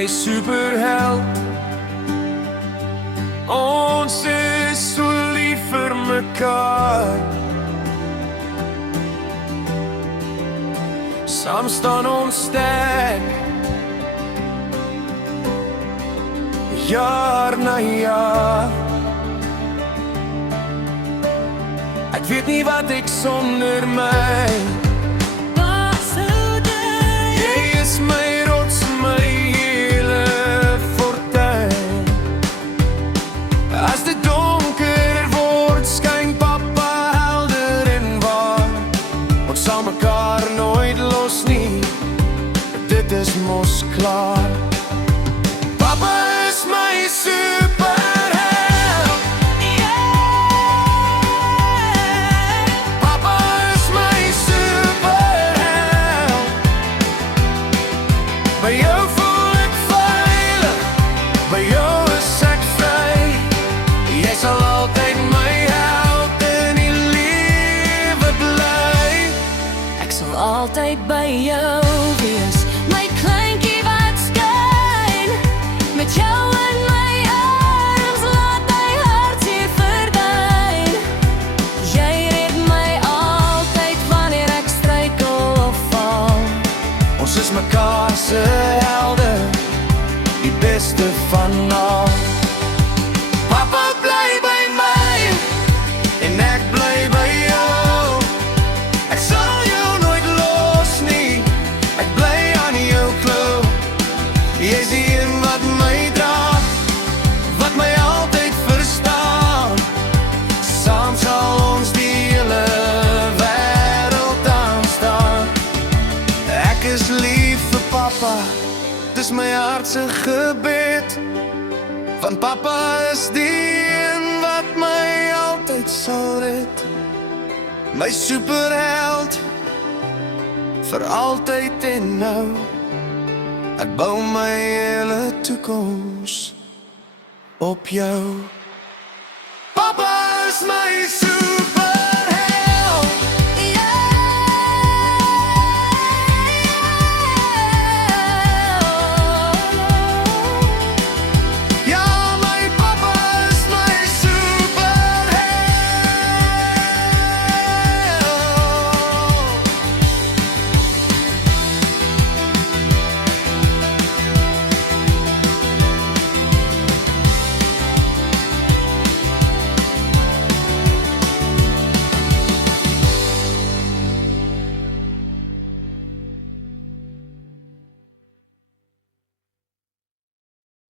my superheld. Ons is so lief vir mekaar. Saam staan ons sterk, jaar na jaar. Ek weet nie wat ek sonder my. Jy is my rots, my hele fortuin. As dit donker word, skyn Papa helder en waar. Ons sal mekaar nooit los nie, dit is mos klaar. Papa is my superheld. Papa is my superheld. By jou voel ek veilig, by jou is ek vry. Jy sal altyd my held in die lewe bly. Ek sal altyd by jou wees, my kleintjie wat skyn. Met jou in my arms laat my hartseer verdwyn. Jy red my altyd wanneer ek struikel of val. Ons is mekaar se helde, die beste van al. Papa bly by my en ek bly by jou. Ek sal jou nooit los nie, ek bly aan jou klou. Jy is die een wat my dra, wat my altyd verstaan. Saam sal ons die hele wêreld aanstaan. Ek is lief vir Papa, dis my hartse gebed. Want Papa is die een wat my altyd sal red. My superheld, vir altyd en nou. Ek bou my hele toekoms op jou. Papa is my superheld.